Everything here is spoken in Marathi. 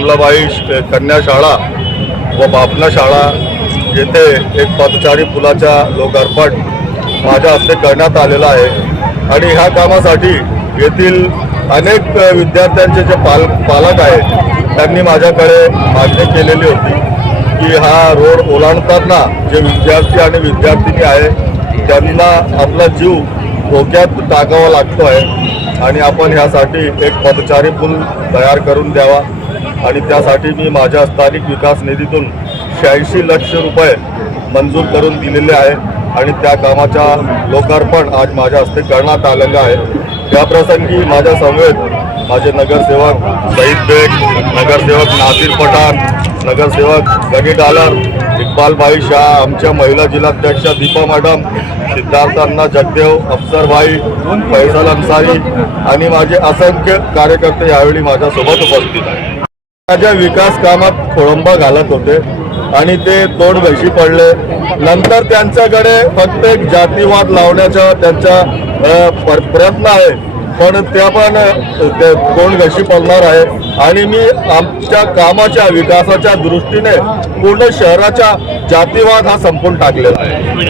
कमलाबाई कन्या शाळा व बापना शाळा येथे एक पदचारी पुलाच्या लोकार्पण माझ्या हस्ते करण्यात आलेला आहे. आणि ह्या कामासाठी येथील अनेक विद्यार्थ्यांचे जे पाल पालक आहेत त्यांनी माझ्याकडे मागणी केलेली होती की हा रोड ओलांडताना जे विद्यार्थी आणि विद्यार्थिनी आहे त्यांना आपला जीव धोक्यात टाकावा लागतो आहे. आणि आपण ह्यासाठी एक पदचारी पूल तयार करून द्यावा. आणि त्यासाठी मी माझ्या स्थानिक विकास निधीतून शहाऐंशी लक्ष रुपये मंजूर करून दिलेले आहे आणि त्या कामाच्या लोकार्पण आज माझ्या हस्ते करण्यात आलेलं आहे. त्याप्रसंगी माझ्या समवेत माझे नगरसेवक सईद बेग नगरसेवक नाझीर पठाण नगरसेवक गणी डालर इक्बाल भाई शाह आमच्या महिला जिल्हाध्यक्षा दीपा मॅडम सिद्धार्थांना जगदेव अफसरभाई फैसल अन्सारी आणि माझे असंख्य कार्यकर्ते यावेळी माझ्यासोबत उपस्थित आहेत. माझ्या विकास कामात खोळंबा घालत होते आणि ते तोडबैशी पडले. नंतर त्यांच्याकडे फक्त एक जातीवाद लावण्याचा त्यांचा प्रयत्न आहे. पण त्या पण कोण ते तोंड घशी पडणार आहे. आणि मी आमच्या कामाच्या विकासाच्या दृष्टीने पूर्ण शहराच्या जातीवाद हा संपून टाकलेला आहे.